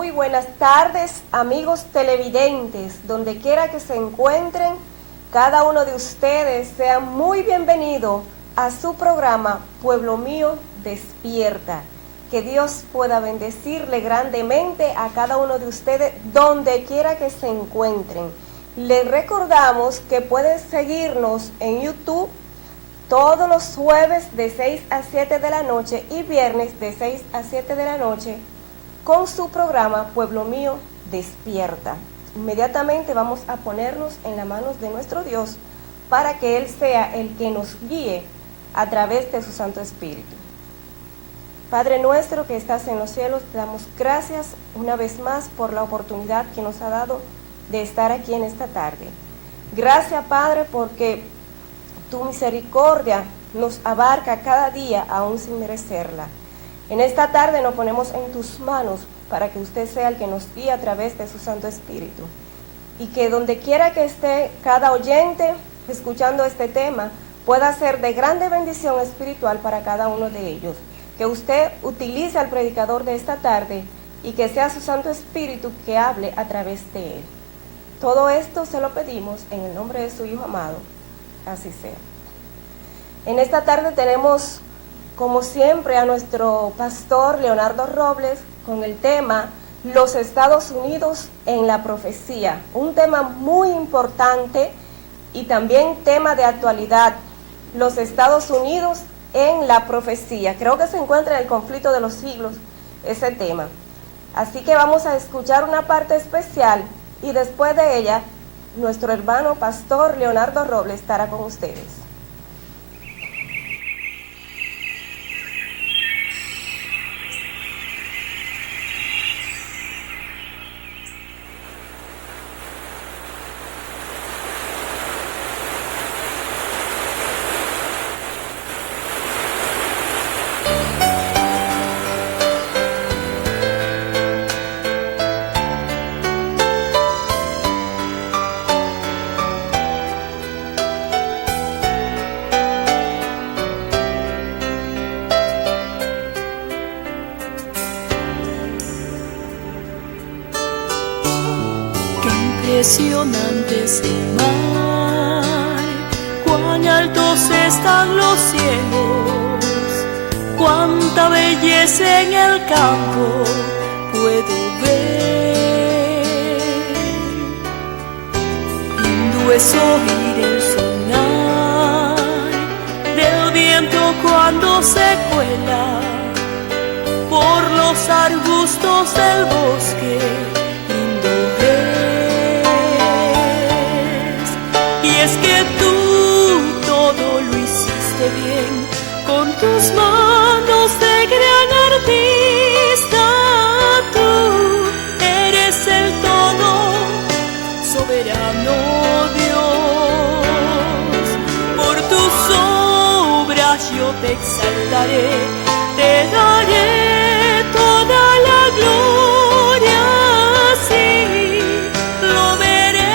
Muy buenas tardes, amigos televidentes, donde quiera que se encuentren, cada uno de ustedes sea muy bienvenido a su programa Pueblo Mío Despierta. Que Dios pueda bendecirle grandemente a cada uno de ustedes donde quiera que se encuentren. Les recordamos que pueden seguirnos en YouTube todos los jueves de 6 a 7 de la noche y viernes de 6 a 7 de la noche con su programa Pueblo Mío Despierta. Inmediatamente vamos a ponernos en las manos de nuestro Dios para que Él sea el que nos guíe a través de su Santo Espíritu. Padre nuestro que estás en los cielos, te damos gracias una vez más por la oportunidad que nos ha dado de estar aquí en esta tarde. Gracias, Padre, porque tu misericordia nos abarca cada día aún sin merecerla. En esta tarde nos ponemos en tus manos para que usted sea el que nos guíe a través de su Santo Espíritu. Y que donde quiera que esté cada oyente escuchando este tema, pueda ser de grande bendición espiritual para cada uno de ellos. Que usted utilice al predicador de esta tarde y que sea su Santo Espíritu que hable a través de él. Todo esto se lo pedimos en el nombre de su Hijo amado. Así sea. En esta tarde tenemos, como siempre, a nuestro pastor Leonardo Robles con el tema Los Estados Unidos en la profecía. Un tema muy importante y también tema de actualidad. Los Estados Unidos en la profecía. Creo que se encuentra en el conflicto de los siglos ese tema. Así que vamos a escuchar una parte especial y después de ella nuestro hermano pastor Leonardo Robles estará con ustedes. Impresionante es el mar, cuán altos están los cielos, cuánta belleza en el campo puedo ver. Lindo es oír el sonar del viento cuando se cuela por los arbustos del bosque. Es que tú todo lo hiciste bien con tus manos de gran artista. Tú eres el todo soberano Dios. Por tus obras yo te exaltaré, te daré toda la gloria. Sí, lo mereces.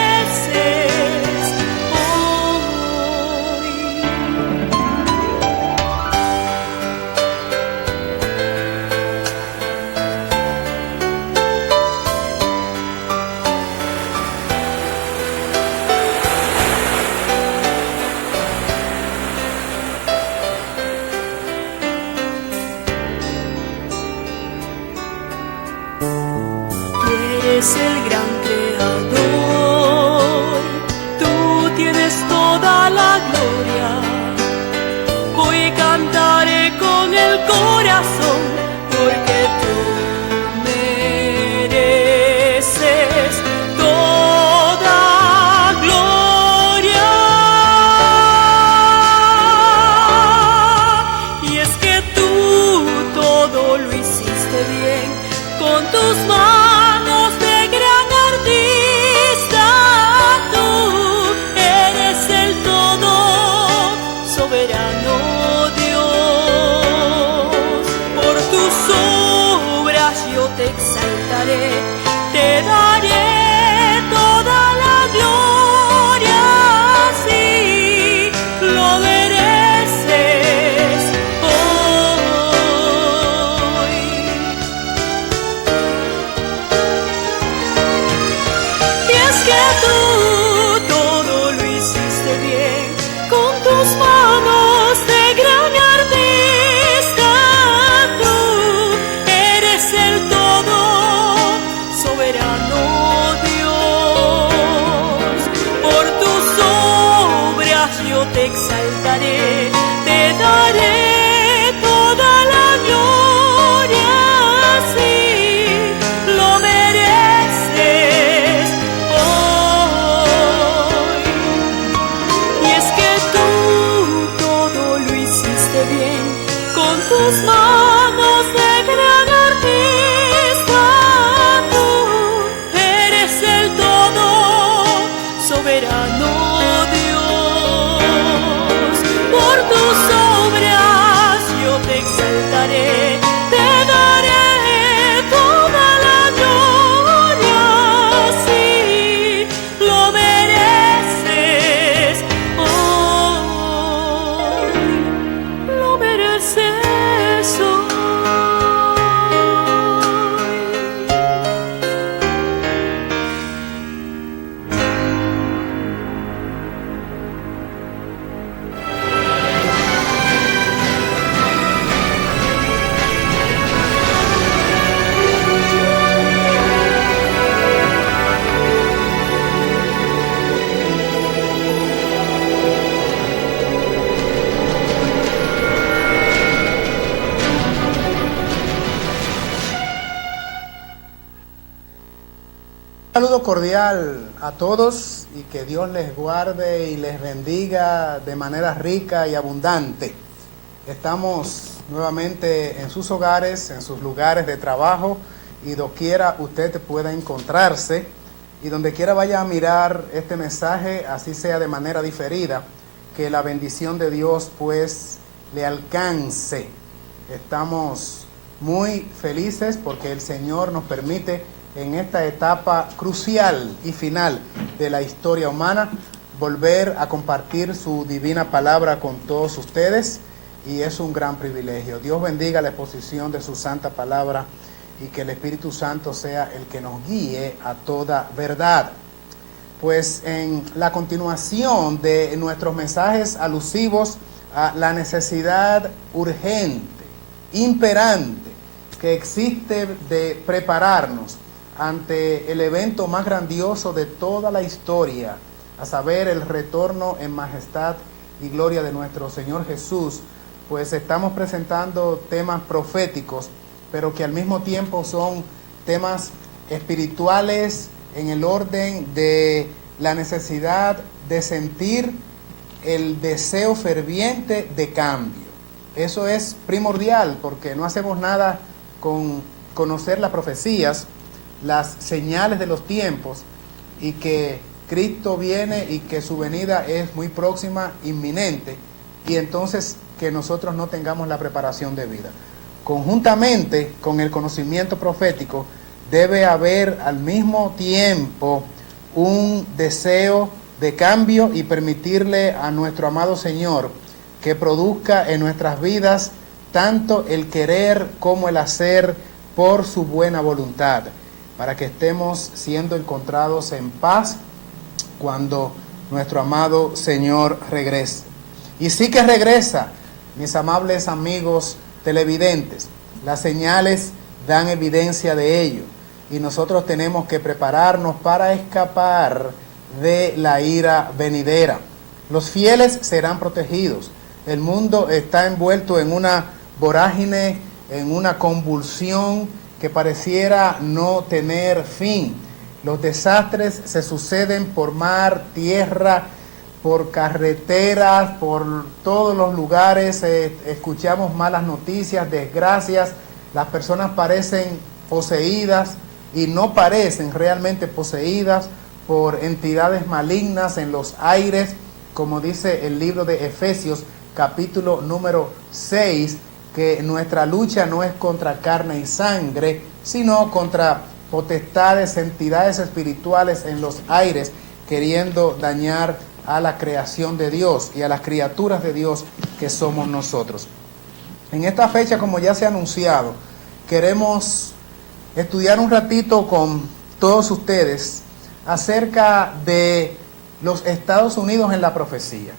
Eres el gran creador, tú tienes toda la gloria. Hoy cantaré con el corazón, porque tú mereces toda gloria. Y es que tú todo lo hiciste bien con tus manos. Te exaltaré, te daré toda la gloria, sí, lo mereces hoy. Saludo cordial a todos y que Dios les guarde y les bendiga de manera rica y abundante. Estamos nuevamente en sus hogares, en sus lugares de trabajo y doquiera usted pueda encontrarse y donde quiera vaya a mirar este mensaje, así sea de manera diferida, que la bendición de Dios pues le alcance. Estamos muy felices porque el Señor nos permite en esta etapa crucial y final de la historia humana, volver a compartir su divina palabra con todos ustedes, y es un gran privilegio. Dios bendiga la exposición de su santa palabra y que el Espíritu Santo sea el que nos guíe a toda verdad. Pues en la continuación de nuestros mensajes alusivos a la necesidad urgente, imperante, que existe de prepararnos ante el evento más grandioso de toda la historia, a saber, el retorno en majestad y gloria de nuestro Señor Jesús, pues estamos presentando temas proféticos, pero que al mismo tiempo son temas espirituales en el orden de la necesidad de sentir el deseo ferviente de cambio. Eso es primordial porque no hacemos nada con conocer las profecías, las señales de los tiempos, y que Cristo viene y que su venida es muy próxima, inminente, y entonces que nosotros no tengamos la preparación debida. Conjuntamente con el conocimiento profético debe haber al mismo tiempo un deseo de cambio y permitirle a nuestro amado Señor que produzca en nuestras vidas tanto el querer como el hacer por su buena voluntad, para que estemos siendo encontrados en paz cuando nuestro amado Señor regrese. Y sí que regresa, mis amables amigos televidentes. Las señales dan evidencia de ello y nosotros tenemos que prepararnos para escapar de la ira venidera. Los fieles serán protegidos. El mundo está envuelto en una vorágine, en una convulsión que pareciera no tener fin. Los desastres se suceden por mar, tierra, por carreteras, por todos los lugares. Escuchamos malas noticias, desgracias. Las personas parecen poseídas y no parecen realmente poseídas por entidades malignas en los aires, como dice el libro de Efesios, capítulo número 6, que nuestra lucha no es contra carne y sangre, sino contra potestades, entidades espirituales en los aires, queriendo dañar a la creación de Dios y a las criaturas de Dios que somos nosotros. En esta fecha, como ya se ha anunciado, queremos estudiar un ratito con todos ustedes acerca de los Estados Unidos en la profecía.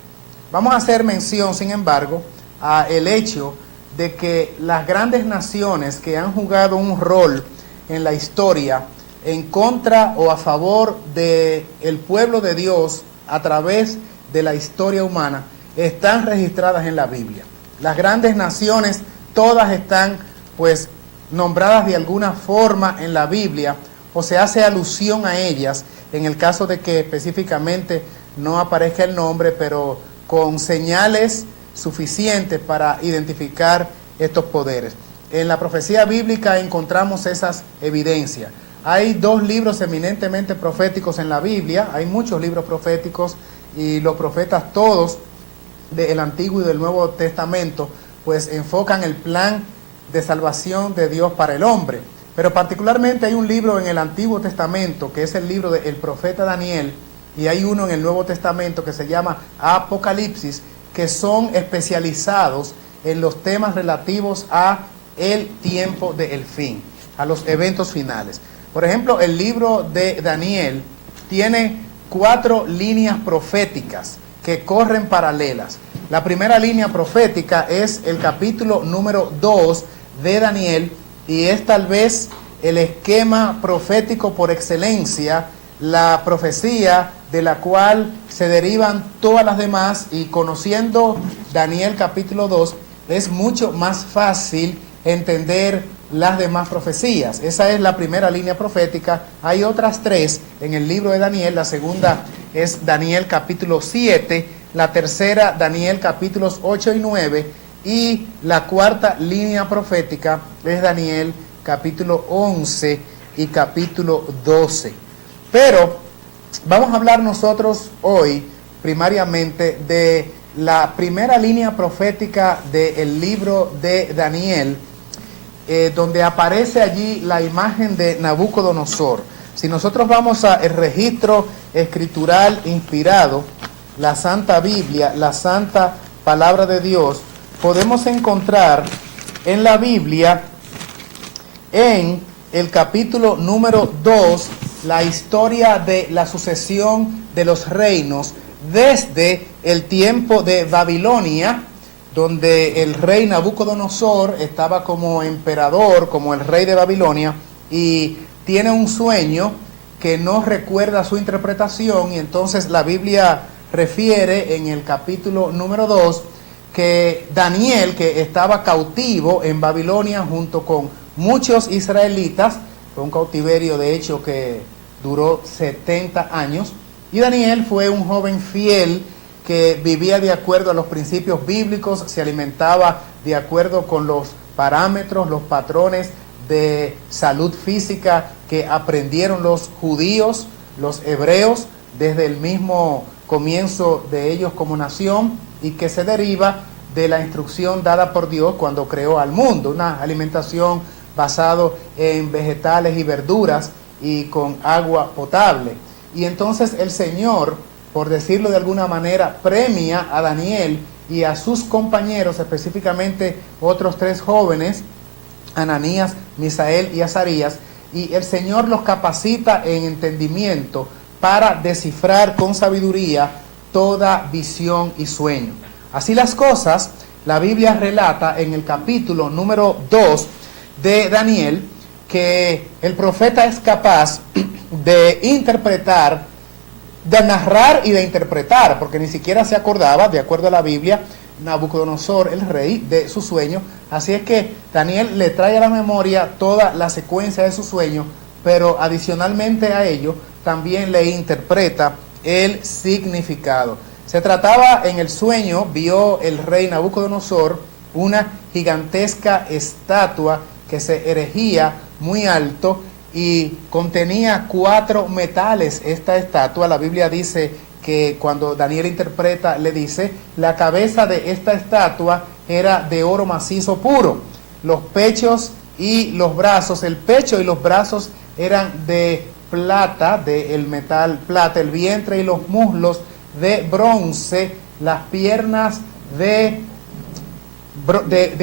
Vamos a hacer mención, sin embargo, a el hecho de que las grandes naciones que han jugado un rol en la historia en contra o a favor del pueblo de Dios a través de la historia humana están registradas en la Biblia. Las grandes naciones todas están pues nombradas de alguna forma en la Biblia, o se hace alusión a ellas en el caso de que específicamente no aparezca el nombre, pero con señales suficientes para identificar estos poderes. En la profecía bíblica encontramos esas evidencias. Hay dos libros eminentemente proféticos en la Biblia, hay muchos libros proféticos y los profetas todos del Antiguo y del Nuevo Testamento pues enfocan el plan de salvación de Dios para el hombre. Pero particularmente hay un libro en el Antiguo Testamento que es el libro del profeta Daniel, y hay uno en el Nuevo Testamento que se llama Apocalipsis, que son especializados en los temas relativos a el tiempo del fin, a los eventos finales. Por ejemplo, el libro de Daniel tiene 4 líneas proféticas que corren paralelas. La primera línea profética es el capítulo número 2 de Daniel, y es tal vez el esquema profético por excelencia, la profecía de la cual se derivan todas las demás, y conociendo Daniel capítulo 2 es mucho más fácil entender las demás profecías. Esa es la primera línea profética. Hay otras 3 en el libro de Daniel. La segunda es Daniel capítulo 7, la tercera Daniel capítulos 8 y 9, y la cuarta línea profética es Daniel capítulo 11 y capítulo 12. Pero vamos a hablar nosotros hoy primariamente de la primera línea profética del libro de Daniel, donde aparece allí la imagen de Nabucodonosor. Si nosotros vamos al registro escritural inspirado, la Santa Biblia, la Santa Palabra de Dios, podemos encontrar en la Biblia, en el capítulo número 2, la historia de la sucesión de los reinos desde el tiempo de Babilonia, donde el rey Nabucodonosor estaba como emperador, como el rey de Babilonia, y tiene un sueño que no recuerda su interpretación, y entonces la Biblia refiere en el capítulo número 2 que Daniel, que estaba cautivo en Babilonia junto con muchos israelitas, fue un cautiverio de hecho que duró 70 años, y Daniel fue un joven fiel que vivía de acuerdo a los principios bíblicos, se alimentaba de acuerdo con los parámetros, los patrones de salud física que aprendieron los judíos, los hebreos, desde el mismo comienzo de ellos como nación, y que se deriva de la instrucción dada por Dios cuando creó al mundo, una alimentación basada en vegetales y verduras y con agua potable. Y entonces el Señor, por decirlo de alguna manera, premia a Daniel y a sus compañeros, específicamente otros 3 jóvenes, Ananías, Misael y Azarías, y el Señor los capacita en entendimiento para descifrar con sabiduría toda visión y sueño. Así las cosas, la Biblia relata en el capítulo número 2 de Daniel que el profeta es capaz de interpretar, de narrar y de interpretar, porque ni siquiera se acordaba, de acuerdo a la Biblia, Nabucodonosor, el rey, de su sueño. Así es que Daniel le trae a la memoria toda la secuencia de su sueño, pero adicionalmente a ello también le interpreta el significado. Se trataba, en el sueño, vio el rey Nabucodonosor una gigantesca estatua que se erigía muy alto y contenía 4 metales. Esta estatua, la Biblia dice que cuando Daniel interpreta, le dice, la cabeza de esta estatua era de oro macizo puro. Los pechos y los brazos, el pecho y los brazos eran de plata, del metal plata, el vientre y los muslos de bronce, las piernas de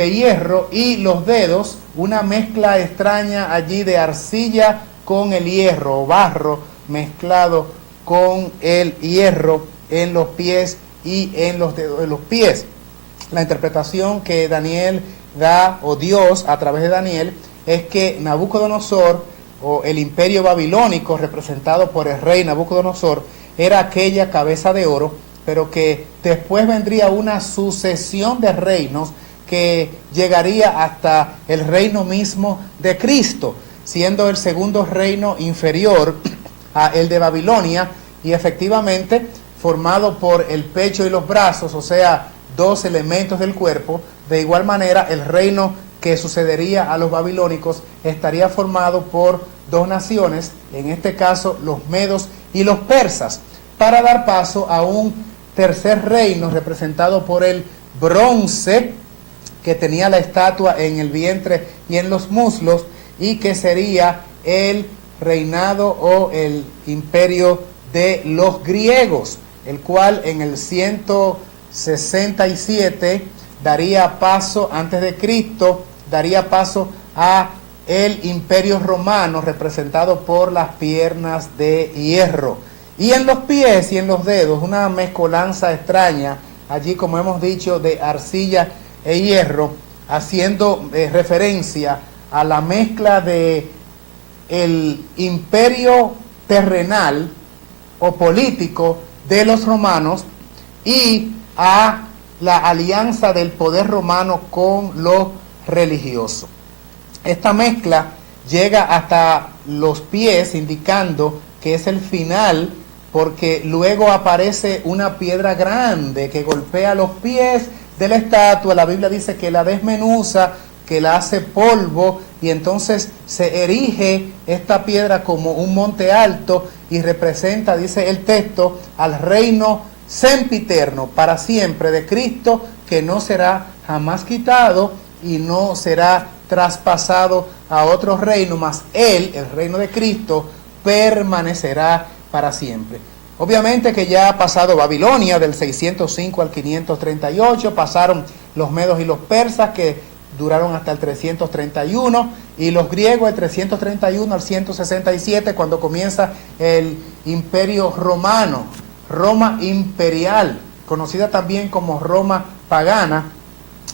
hierro y los dedos, una mezcla extraña allí de arcilla con el hierro, o barro mezclado con el hierro en los pies y en los dedos de los pies. La interpretación que Daniel da, o Dios a través de Daniel, es que Nabucodonosor, o el imperio babilónico representado por el rey Nabucodonosor, era aquella cabeza de oro, pero que después vendría una sucesión de reinos que llegaría hasta el reino mismo de Cristo, siendo el segundo reino inferior a el de Babilonia, y efectivamente formado por el pecho y los brazos, o sea, 2 elementos del cuerpo. De igual manera, el reino que sucedería a los babilónicos estaría formado por 2 naciones, en este caso los medos y los persas, para dar paso a un tercer reino representado por el bronce, que tenía la estatua en el vientre y en los muslos, y que sería el reinado o el imperio de los griegos, el cual en el 167 daría paso, antes de Cristo, daría paso a el imperio romano, representado por las piernas de hierro. Y en los pies y en los dedos, una mezcolanza extraña, allí como hemos dicho, de arcilla e hierro, haciendo referencia a la mezcla de el imperio terrenal o político de los romanos y a la alianza del poder romano con lo religioso. esta mezcla llega hasta los pies, indicando que es el final, porque luego aparece una piedra grande que golpea los pies de la estatua. La Biblia dice que la desmenuza, que la hace polvo, y entonces se erige esta piedra como un monte alto y representa, dice el texto, al reino sempiterno, para siempre, de Cristo, que no será jamás quitado y no será traspasado a otro reino, mas Él, el reino de Cristo, permanecerá para siempre. Obviamente que ya ha pasado Babilonia del 605 al 538, pasaron los medos y los persas que duraron hasta el 331, y los griegos del 331 al 167, cuando comienza el imperio romano, Roma imperial, conocida también como Roma pagana,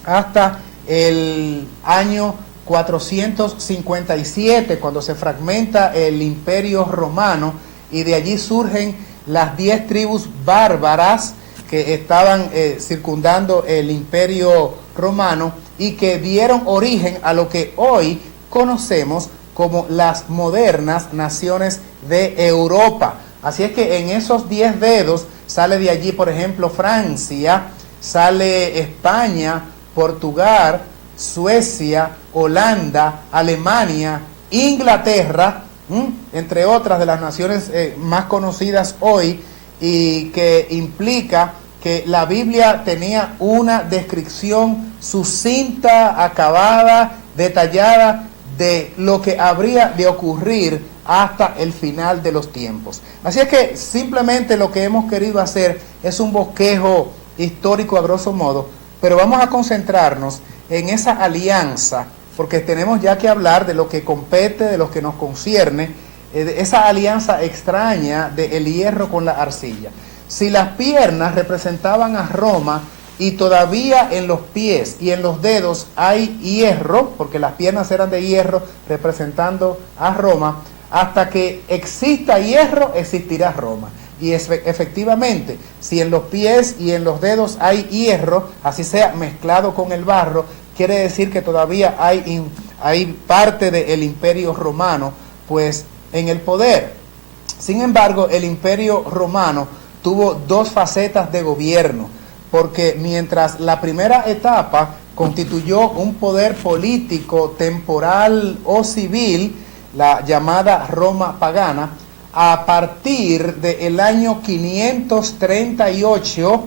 hasta el año 457, cuando se fragmenta el imperio romano, y de allí surgen las 10 tribus bárbaras que estaban circundando el imperio romano y que dieron origen a lo que hoy conocemos como las modernas naciones de Europa. Así es que en esos 10 dedos sale de allí, por ejemplo, Francia, sale España, Portugal, Suecia, Holanda, Alemania, Inglaterra, entre otras de las naciones más conocidas hoy, y que implica que la Biblia tenía una descripción sucinta, acabada, detallada de lo que habría de ocurrir hasta el final de los tiempos. Así es que simplemente lo que hemos querido hacer es un bosquejo histórico a grosso modo, pero vamos a concentrarnos en esa alianza, porque tenemos ya que hablar de lo que compete, de lo que nos concierne, esa alianza extraña del hierro con la arcilla. Si las piernas representaban a Roma y todavía en los pies y en los dedos hay hierro, porque las piernas eran de hierro representando a Roma, hasta que exista hierro existirá Roma. Y efectivamente, si en los pies y en los dedos hay hierro, así sea mezclado con el barro, quiere decir que todavía hay parte del imperio romano pues en el poder. Sin embargo, el imperio romano tuvo dos facetas de gobierno, porque mientras la primera etapa constituyó un poder político, temporal o civil, la llamada Roma pagana, a partir del año 538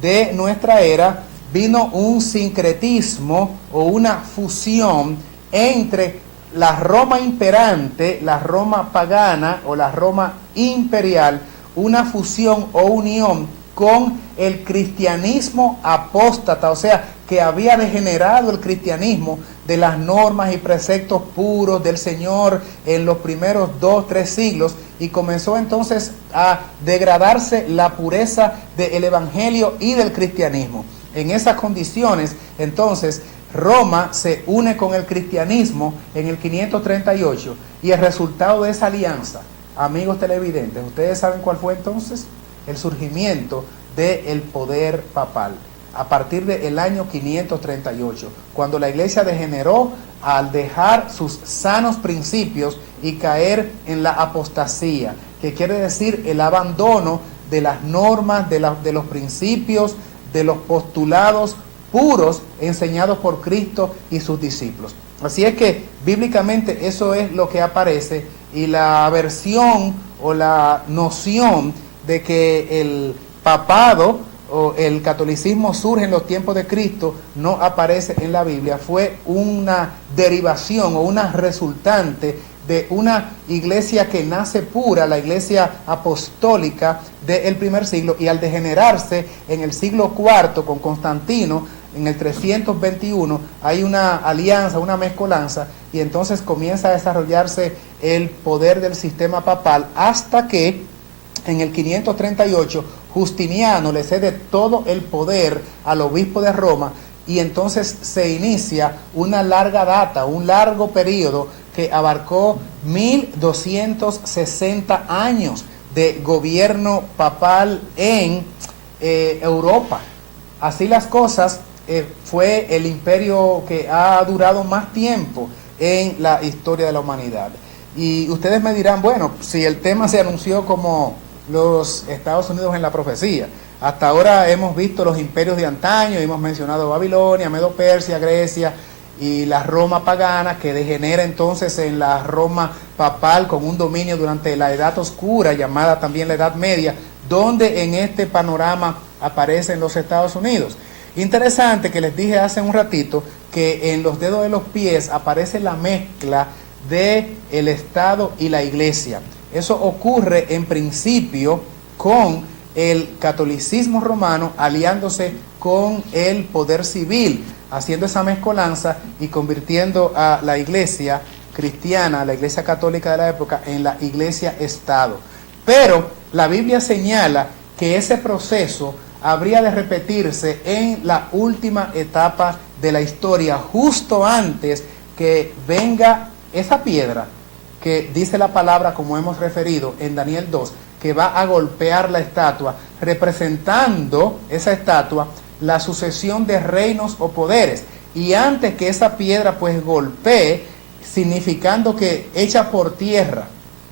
de nuestra era, vino un sincretismo o una fusión entre la Roma imperante, la Roma pagana o la Roma imperial, una fusión o unión con el cristianismo apóstata, o sea, que había degenerado el cristianismo de las normas y preceptos puros del Señor en los primeros 2-3 siglos, y comenzó entonces a degradarse la pureza del evangelio y del cristianismo. En esas condiciones, entonces, Roma se une con el cristianismo en el 538, y el resultado de esa alianza, amigos televidentes, ¿ustedes saben cuál fue entonces? El surgimiento del poder papal, a partir del año 538, cuando la iglesia degeneró al dejar sus sanos principios y caer en la apostasía, que quiere decir el abandono de las normas, de los principios, de los postulados puros enseñados por Cristo y sus discípulos. Así es que bíblicamente eso es lo que aparece, y la versión o la noción de que el papado o el catolicismo surge en los tiempos de Cristo no aparece en la Biblia. Fue una derivación o una resultante de una iglesia que nace pura, la iglesia apostólica del primer siglo, y al degenerarse en el siglo IV con Constantino, en el 321, hay una alianza, una mezcolanza, y entonces comienza a desarrollarse el poder del sistema papal, hasta que en el 538 Justiniano le cede todo el poder al obispo de Roma, y entonces se inicia una larga data, un largo periodo que abarcó 1260 años de gobierno papal en Europa. Así las cosas, fue el imperio que ha durado más tiempo en la historia de la humanidad. Y ustedes me dirán, bueno, si el tema se anunció como los Estados Unidos en la profecía, hasta ahora hemos visto los imperios de antaño, hemos mencionado Babilonia, Medo-Persia, Grecia y la Roma pagana, que degenera entonces en la Roma papal con un dominio durante la Edad Oscura, llamada también la Edad Media, donde en este panorama aparecen los Estados Unidos. Interesante que les dije hace un ratito que en los dedos de los pies aparece la mezcla de el Estado y la Iglesia. Eso ocurre en principio con el catolicismo romano aliándose con el poder civil, haciendo esa mezcolanza y convirtiendo a la Iglesia cristiana, la Iglesia católica de la época, en la Iglesia-Estado. Pero la Biblia señala que ese proceso habría de repetirse en la última etapa de la historia, justo antes que venga esa piedra que dice la palabra, como hemos referido en Daniel 2, que va a golpear la estatua, representando esa estatua la sucesión de reinos o poderes. Y antes que esa piedra pues golpee, significando que echa por tierra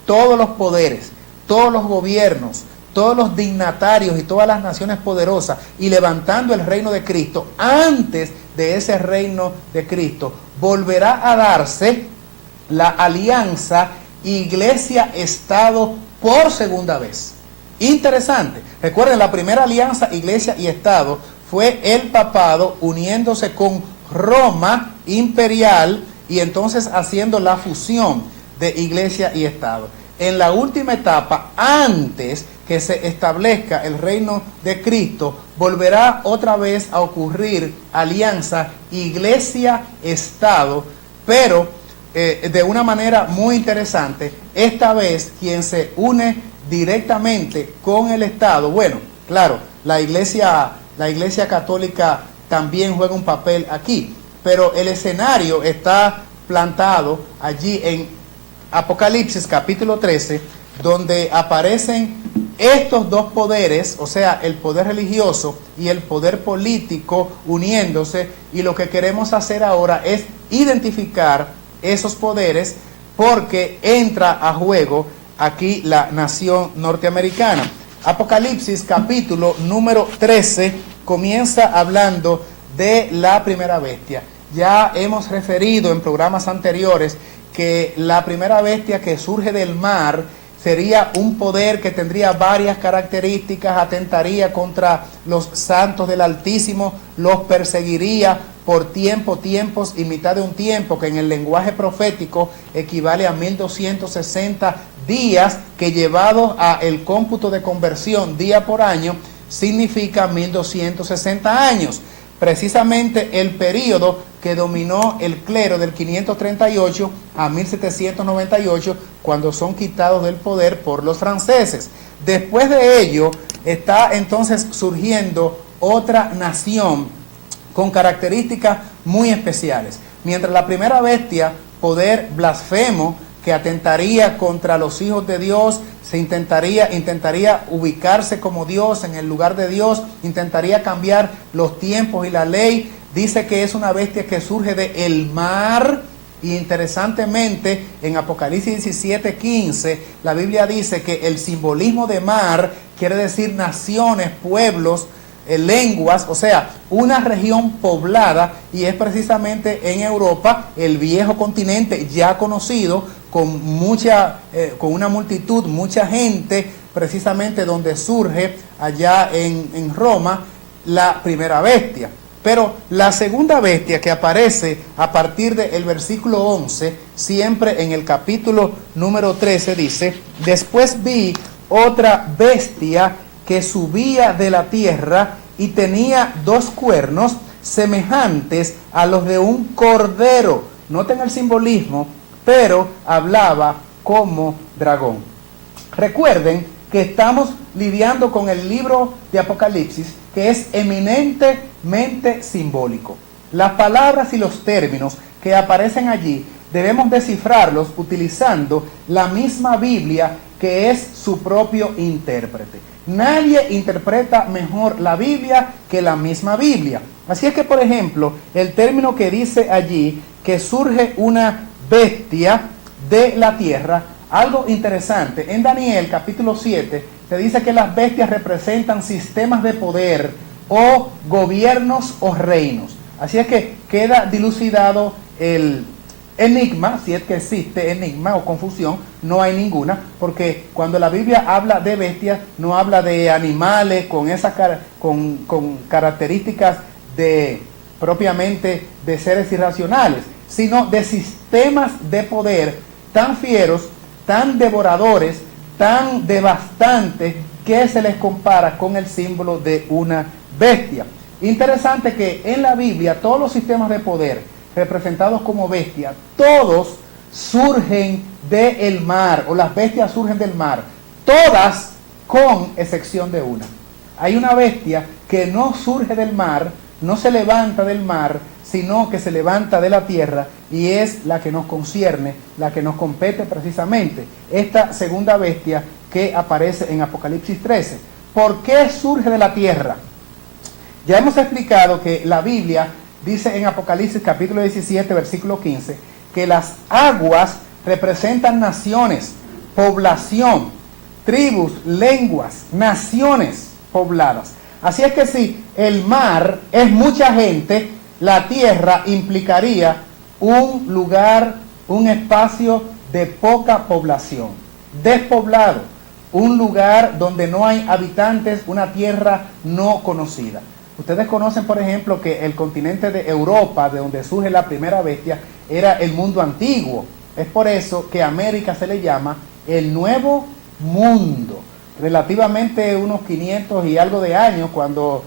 todos los poderes, todos los gobiernos, todos los dignatarios y todas las naciones poderosas, y levantando el reino de Cristo, antes de ese reino de Cristo, volverá a darse la alianza Iglesia-Estado por segunda vez. Interesante. Recuerden, la primera alianza Iglesia y Estado fue el papado uniéndose con Roma imperial y entonces haciendo la fusión de Iglesia y Estado. En la última etapa, antes que se establezca el reino de Cristo, volverá otra vez a ocurrir alianza Iglesia-Estado, pero de una manera muy interesante. Esta vez quien se une directamente con el Estado, bueno, claro, la Iglesia Católica también juega un papel aquí, pero el escenario está plantado allí en Apocalipsis capítulo 13, donde aparecen estos dos poderes, o sea, el poder religioso y el poder político uniéndose, y lo que queremos hacer ahora es identificar esos poderes, porque entra a juego aquí la nación norteamericana. Apocalipsis capítulo número 13 comienza hablando de la primera bestia. Ya hemos referido en programas anteriores que la primera bestia que surge del mar sería un poder que tendría varias características, atentaría contra los santos del Altísimo, los perseguiría por tiempos y mitad de un tiempo, que en el lenguaje profético equivale a 1260 días, que llevado a el cómputo de conversión día por año, significa 1260 años. Precisamente el periodo que dominó el clero del 538 a 1798, cuando son quitados del poder por los franceses. Después de ello está entonces surgiendo otra nación con características muy especiales. Mientras la primera bestia, poder blasfemo, que atentaría contra los hijos de Dios, intentaría ubicarse como Dios en el lugar de Dios, intentaría cambiar los tiempos y la ley. Dice que es una bestia que surge del mar, y interesantemente en Apocalipsis 17:15 la Biblia dice que el simbolismo de mar quiere decir naciones, pueblos, lenguas, o sea, una región poblada, y es precisamente en Europa, el viejo continente ya conocido, con una multitud, mucha gente, precisamente donde surge allá en Roma la primera bestia. Pero la segunda bestia, que aparece a partir del versículo 11, siempre en el capítulo número 13, dice: después vi otra bestia que subía de la tierra y tenía dos cuernos semejantes a los de un cordero. Noten el simbolismo, pero hablaba como dragón. Recuerden que estamos lidiando con el libro de Apocalipsis, que es eminentemente simbólico. Las palabras y los términos que aparecen allí debemos descifrarlos utilizando la misma Biblia, que es su propio intérprete. Nadie interpreta mejor la Biblia que la misma Biblia. Así es que, por ejemplo, el término que dice allí que surge una bestia de la tierra. Algo interesante, en Daniel capítulo 7 se dice que las bestias representan sistemas de poder o gobiernos o reinos. Así es que queda dilucidado el enigma, si es que existe enigma o confusión, no hay ninguna, porque cuando la Biblia habla de bestias, no habla de animales con características propiamente de seres irracionales, sino de sistemas de poder tan fieros, tan devoradores, tan devastantes, que se les compara con el símbolo de una bestia. Interesante que en la Biblia todos los sistemas de poder representados como bestias, todos surgen del mar, o las bestias surgen del mar, todas con excepción de una. Hay una bestia que no surge del mar, no se levanta del mar, sino que se levanta de la tierra, y es la que nos concierne, la que nos compete precisamente, esta segunda bestia que aparece en Apocalipsis 13. ¿Por qué surge de la tierra? Ya hemos explicado que la Biblia dice en Apocalipsis capítulo 17, versículo 15, que las aguas representan naciones, población, tribus, lenguas, naciones pobladas. Así es que si el mar es mucha gente, la tierra implicaría un lugar, un espacio de poca población, despoblado, un lugar donde no hay habitantes, una tierra no conocida. Ustedes conocen, por ejemplo, que el continente de Europa, de donde surge la primera bestia, era el mundo antiguo. Es por eso que a América se le llama el Nuevo Mundo. Relativamente unos 500 y algo de años, cuando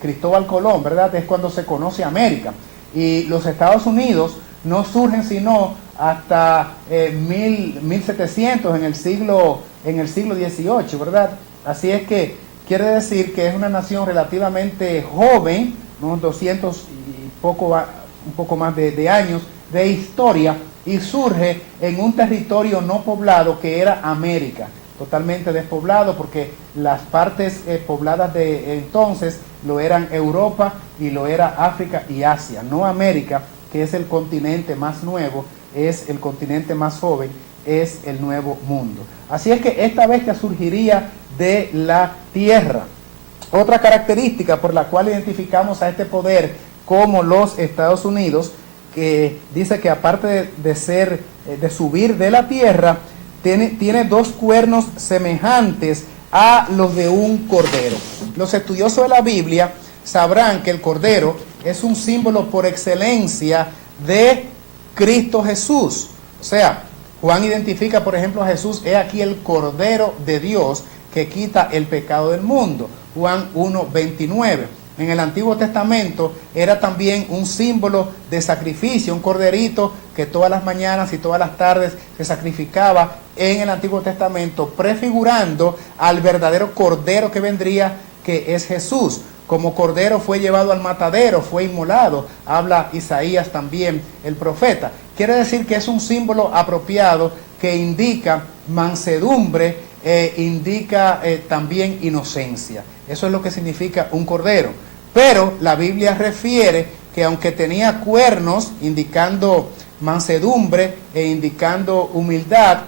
Cristóbal Colón, ¿verdad?, es cuando se conoce América. Y los Estados Unidos no surgen sino hasta 1700, en el siglo XVIII, ¿verdad? Así es que quiere decir que es una nación relativamente joven, unos 200 y un poco más de años de historia, y surge en un territorio no poblado que era América, totalmente despoblado, porque las partes pobladas de entonces lo eran Europa y lo era África y Asia, no América, que es el continente más nuevo, es el continente más joven, es el Nuevo Mundo. Así es que esta bestia surgiría de la tierra. Otra característica por la cual identificamos a este poder como los Estados Unidos, que dice que aparte de subir de la tierra, tiene dos cuernos semejantes a los de un cordero. Los estudiosos de la Biblia sabrán que el cordero es un símbolo por excelencia de Cristo Jesús. O sea, Juan identifica, por ejemplo, a Jesús: he aquí el Cordero de Dios que quita el pecado del mundo. Juan 1:29. En el Antiguo Testamento era también un símbolo de sacrificio, un corderito que todas las mañanas y todas las tardes se sacrificaba en el Antiguo Testamento, prefigurando al verdadero cordero que vendría, que es Jesús. Como cordero fue llevado al matadero, fue inmolado, habla Isaías también, el profeta. Quiere decir que es un símbolo apropiado que indica mansedumbre, indica también inocencia. Eso es lo que significa un cordero. Pero la Biblia refiere que aunque tenía cuernos, indicando mansedumbre e indicando humildad,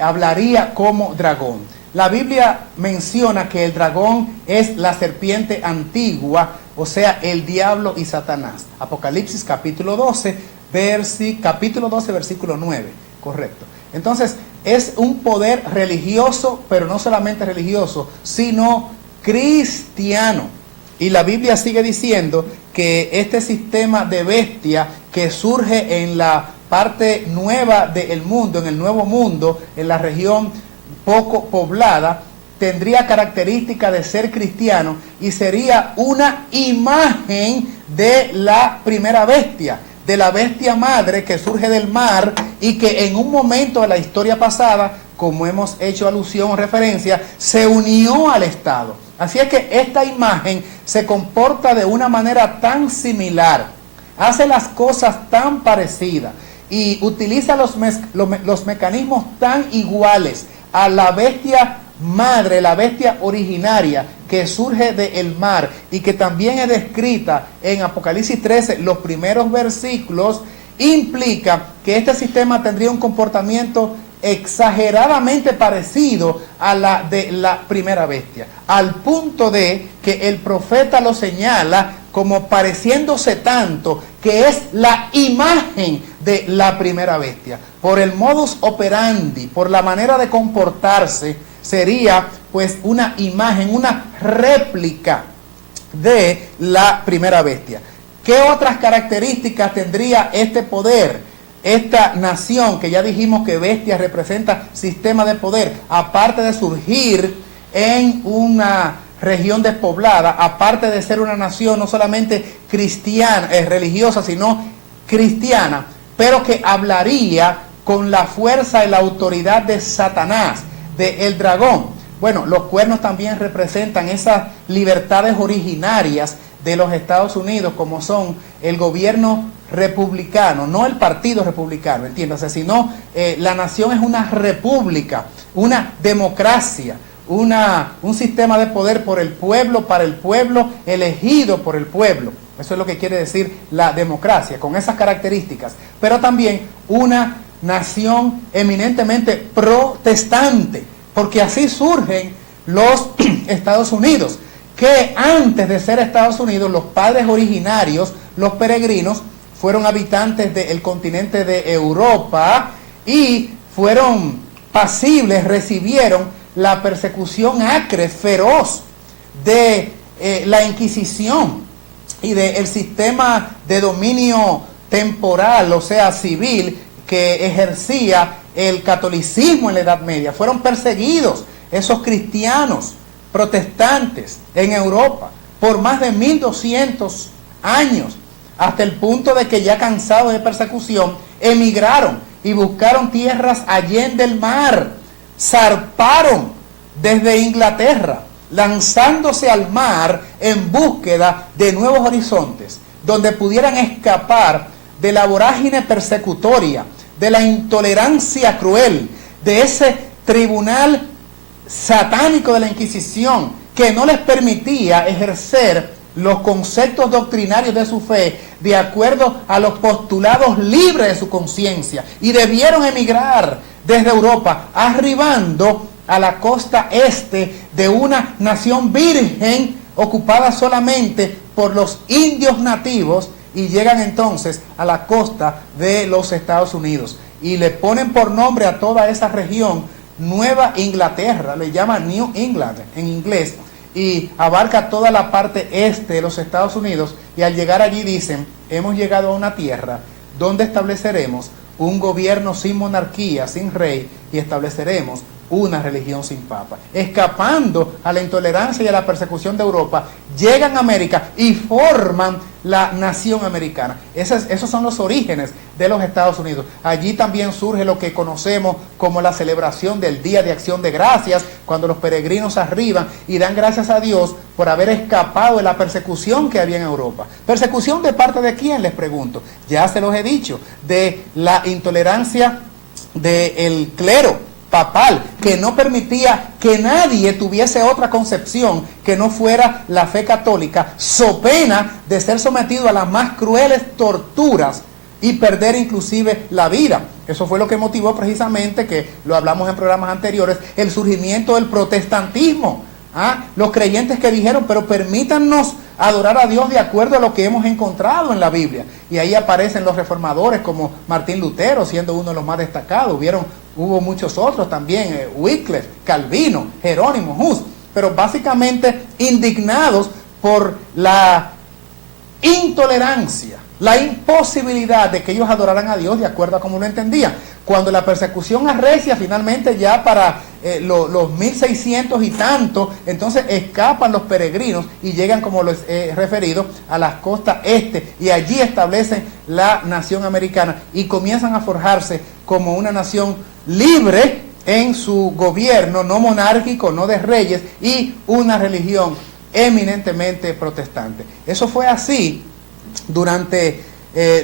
hablaría como dragón. La Biblia menciona que el dragón es la serpiente antigua, o sea, el diablo y Satanás. Apocalipsis capítulo 12, versículo 9, correcto. Entonces, es un poder religioso, pero no solamente religioso, sino cristiano. Y la Biblia sigue diciendo que este sistema de bestia que surge en la parte nueva del mundo, en el Nuevo Mundo, en la región poco poblada, tendría característica de ser cristiano y sería una imagen de la primera bestia, de la bestia madre que surge del mar y que en un momento de la historia pasada, como hemos hecho alusión o referencia, se unió al Estado. Así es que esta imagen se comporta de una manera tan similar, hace las cosas tan parecidas y utiliza los mecanismos tan iguales a la bestia madre, la bestia originaria que surge del mar y que también es descrita en Apocalipsis 13, los primeros versículos, implica que este sistema tendría un comportamiento exageradamente parecido a la de la primera bestia, al punto de que el profeta lo señala como pareciéndose tanto que es la imagen de la primera bestia. Por el modus operandi, por la manera de comportarse, sería pues una imagen, una réplica de la primera bestia. ¿Qué otras características tendría este poder? Esta nación, que ya dijimos que bestia representa sistema de poder, aparte de surgir en una región despoblada, aparte de ser una nación no solamente cristiana, religiosa, sino cristiana, pero que hablaría con la fuerza y la autoridad de Satanás, de el dragón. Bueno, los cuernos también representan esas libertades originarias de los Estados Unidos, como son el gobierno republicano, no el partido republicano, entiéndase, sino la nación es una república, una democracia, un sistema de poder por el pueblo, para el pueblo, elegido por el pueblo. Eso es lo que quiere decir la democracia, con esas características. Pero también una nación eminentemente protestante, porque así surgen los Estados Unidos, que antes de ser Estados Unidos, los padres originarios, los peregrinos, fueron habitantes del continente de Europa y fueron pasibles, recibieron la persecución acre, feroz de la Inquisición y del sistema de dominio temporal, o sea, civil, que ejercía el catolicismo en la Edad Media. Fueron perseguidos esos cristianos protestantes en Europa por más de 1200 años, hasta el punto de que ya cansados de persecución, emigraron y buscaron tierras allende el mar, zarparon desde Inglaterra, lanzándose al mar en búsqueda de nuevos horizontes, donde pudieran escapar de la vorágine persecutoria, de la intolerancia cruel, de ese tribunal satánico de la Inquisición, que no les permitía ejercer los conceptos doctrinarios de su fe de acuerdo a los postulados libres de su conciencia, y debieron emigrar desde Europa, arribando a la costa este de una nación virgen ocupada solamente por los indios nativos, y llegan entonces a la costa de los Estados Unidos y le ponen por nombre a toda esa región Nueva Inglaterra, le llaman New England en inglés, y abarca toda la parte este de los Estados Unidos. Y al llegar allí dicen: hemos llegado a una tierra donde estableceremos un gobierno sin monarquía, sin rey, y estableceremos una religión sin papa. Escapando a la intolerancia y a la persecución de Europa, llegan a América y forman la nación americana. Esos son los orígenes de los Estados Unidos. Allí también surge lo que conocemos como la celebración del Día de Acción de Gracias, cuando los peregrinos arriban y dan gracias a Dios por haber escapado de la persecución que había en Europa. ¿Persecución de parte de quién? Les pregunto. Ya se los he dicho, de la intolerancia del clero papal, que no permitía que nadie tuviese otra concepción que no fuera la fe católica, so pena de ser sometido a las más crueles torturas y perder inclusive la vida. Eso fue lo que motivó precisamente, que lo hablamos en programas anteriores, el surgimiento del protestantismo. Los creyentes que dijeron: pero permítanos adorar a Dios de acuerdo a lo que hemos encontrado en la Biblia. Y ahí aparecen los reformadores como Martín Lutero, siendo uno de los más destacados. Hubo muchos otros también, Wycliffe, Calvino, Jerónimo, Hus, pero básicamente indignados por la intolerancia, la imposibilidad de que ellos adoraran a Dios de acuerdo a como lo entendían. Cuando la persecución arrecia finalmente ya para los 1600 y tanto, entonces escapan los peregrinos y llegan, como les he referido, a las costas este, y allí establecen la nación americana y comienzan a forjarse como una nación libre en su gobierno, no monárquico, no de reyes, y una religión eminentemente protestante. Eso fue así durante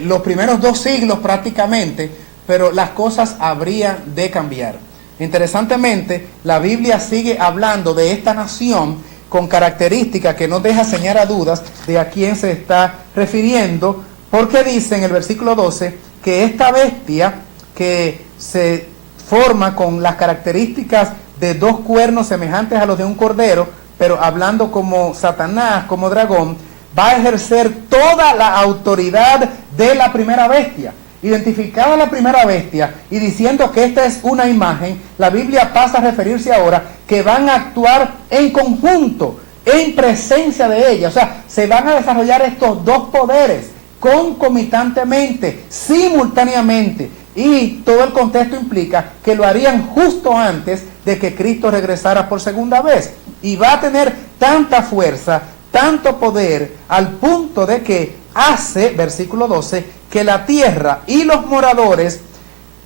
los primeros 2 siglos prácticamente, pero las cosas habrían de cambiar. Interesantemente, la Biblia sigue hablando de esta nación con características que no deja señal a dudas de a quién se está refiriendo, porque dice en el versículo 12: que esta bestia que se forma con las características de dos cuernos semejantes a los de un cordero, pero hablando como Satanás, como dragón, va a ejercer toda la autoridad de la primera bestia. Identificada la primera bestia y diciendo que esta es una imagen, la Biblia pasa a referirse ahora que van a actuar en conjunto, en presencia de ella. O sea, se van a desarrollar estos dos poderes concomitantemente, simultáneamente. Y todo el contexto implica que lo harían justo antes de que Cristo regresara por segunda vez. Y va a tener tanta fuerza, tanto poder, al punto de que hace, versículo 12, que la tierra y los moradores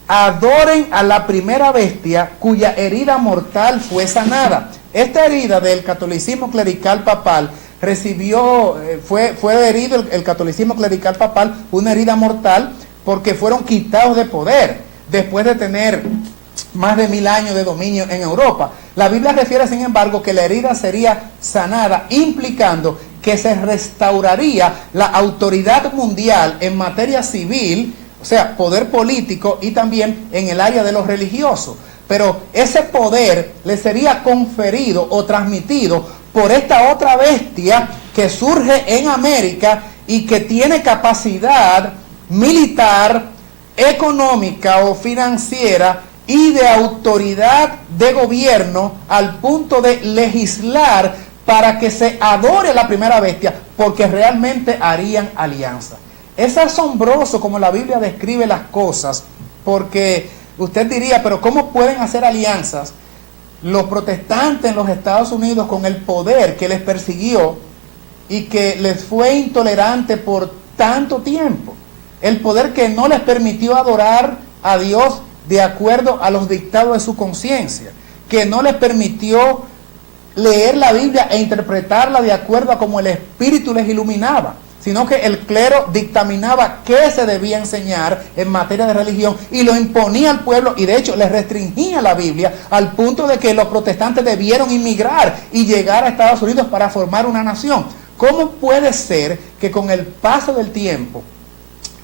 adoren a la primera bestia cuya herida mortal fue sanada. Esta herida del catolicismo clerical papal fue herido el catolicismo clerical papal, una herida mortal, porque fueron quitados de poder después de tener más de 1000 años de dominio en Europa. La Biblia refiere, sin embargo, que la herida sería sanada, implicando que se restauraría la autoridad mundial en materia civil, o sea, poder político, y también en el área de lo religioso. Pero ese poder le sería conferido o transmitido por esta otra bestia que surge en América y que tiene capacidad militar, económica o financiera y de autoridad de gobierno al punto de legislar para que se adore a la primera bestia, porque realmente harían alianza. Es asombroso como la Biblia describe las cosas, porque usted diría, pero ¿cómo pueden hacer alianzas los protestantes en los Estados Unidos con el poder que les persiguió y que les fue intolerante por tanto tiempo? El poder que no les permitió adorar a Dios de acuerdo a los dictados de su conciencia, que no les permitió leer la Biblia e interpretarla de acuerdo a como el Espíritu les iluminaba, sino que el clero dictaminaba qué se debía enseñar en materia de religión y lo imponía al pueblo, y de hecho les restringía la Biblia al punto de que los protestantes debieron inmigrar y llegar a Estados Unidos para formar una nación. ¿Cómo puede ser que con el paso del tiempo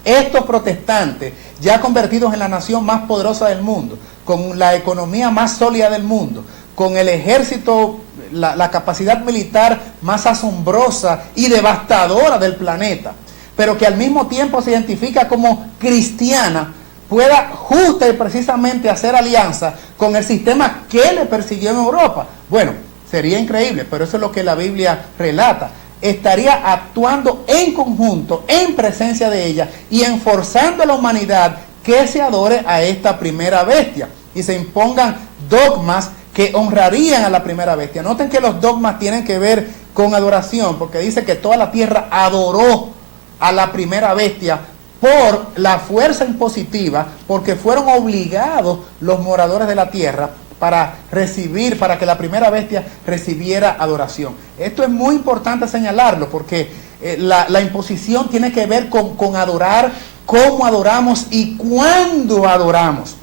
estos protestantes, ya convertidos en la nación más poderosa del mundo, con la economía más sólida del mundo, con el ejército, la capacidad militar más asombrosa y devastadora del planeta, pero que al mismo tiempo se identifica como cristiana, pueda justa y precisamente hacer alianza con el sistema que le persiguió en Europa? Bueno, sería increíble, pero eso es lo que la Biblia relata. Estaría actuando en conjunto, en presencia de ella, y enforzando a la humanidad que se adore a esta primera bestia y se impongan dogmas que honrarían a la primera bestia. Noten que los dogmas tienen que ver con adoración, porque dice que toda la tierra adoró a la primera bestia por la fuerza impositiva, porque fueron obligados los moradores de la tierra para que la primera bestia recibiera adoración. Esto es muy importante señalarlo, porque la imposición tiene que ver con adorar, cómo adoramos y cuándo adoramos.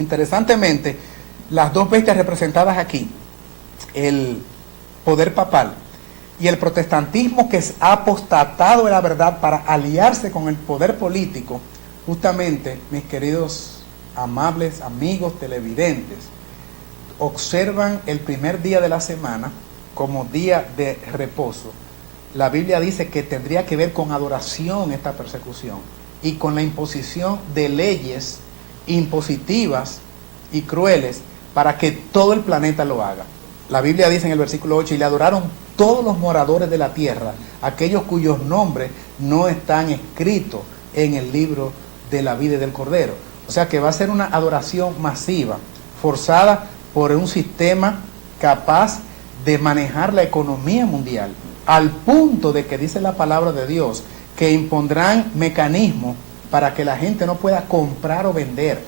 Interesantemente, las dos bestias representadas aquí, el poder papal y el protestantismo que ha apostatado de la verdad para aliarse con el poder político, justamente, mis queridos amables amigos televidentes, observan el primer día de la semana como día de reposo. La Biblia dice que tendría que ver con adoración esta persecución y con la imposición de leyes impositivas y crueles para que todo el planeta lo haga. La Biblia dice en el versículo 8, y le adoraron todos los moradores de la tierra, aquellos cuyos nombres no están escritos en el libro de la vida y del Cordero. O sea que va a ser una adoración masiva, forzada por un sistema capaz de manejar la economía mundial, al punto de que dice la palabra de Dios, que impondrán mecanismos para que la gente no pueda comprar o vender.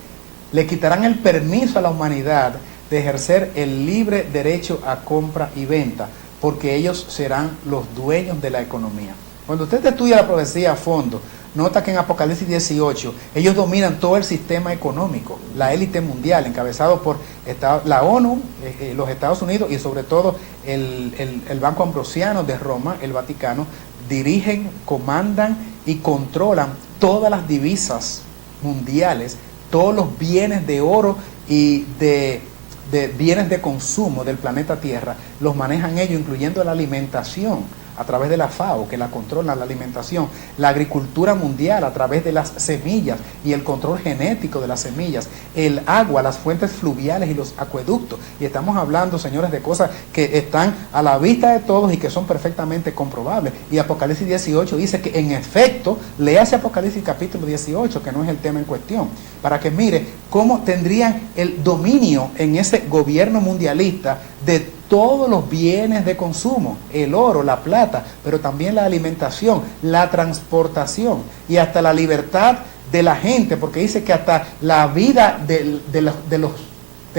Le quitarán el permiso a la humanidad de ejercer el libre derecho a compra y venta, porque ellos serán los dueños de la economía. Cuando usted estudia la profecía a fondo, nota que en Apocalipsis 18, ellos dominan todo el sistema económico, la élite mundial, encabezado por la ONU, los Estados Unidos y sobre todo el Banco Ambrosiano de Roma, el Vaticano, dirigen, comandan y controlan todas las divisas mundiales, todos los bienes de oro y de bienes de consumo del planeta Tierra, los manejan ellos, incluyendo la alimentación a través de la FAO, que la controla la alimentación, la agricultura mundial a través de las semillas y el control genético de las semillas, el agua, las fuentes fluviales y los acueductos. Y estamos hablando, señores, de cosas que están a la vista de todos y que son perfectamente comprobables. Y Apocalipsis 18 dice que en efecto, léase Apocalipsis capítulo 18, que no es el tema en cuestión, para que mire cómo tendrían el dominio en ese gobierno mundialista de todos los bienes de consumo, el oro, la plata, pero también la alimentación, la transportación y hasta la libertad de la gente, porque dice que hasta la vida de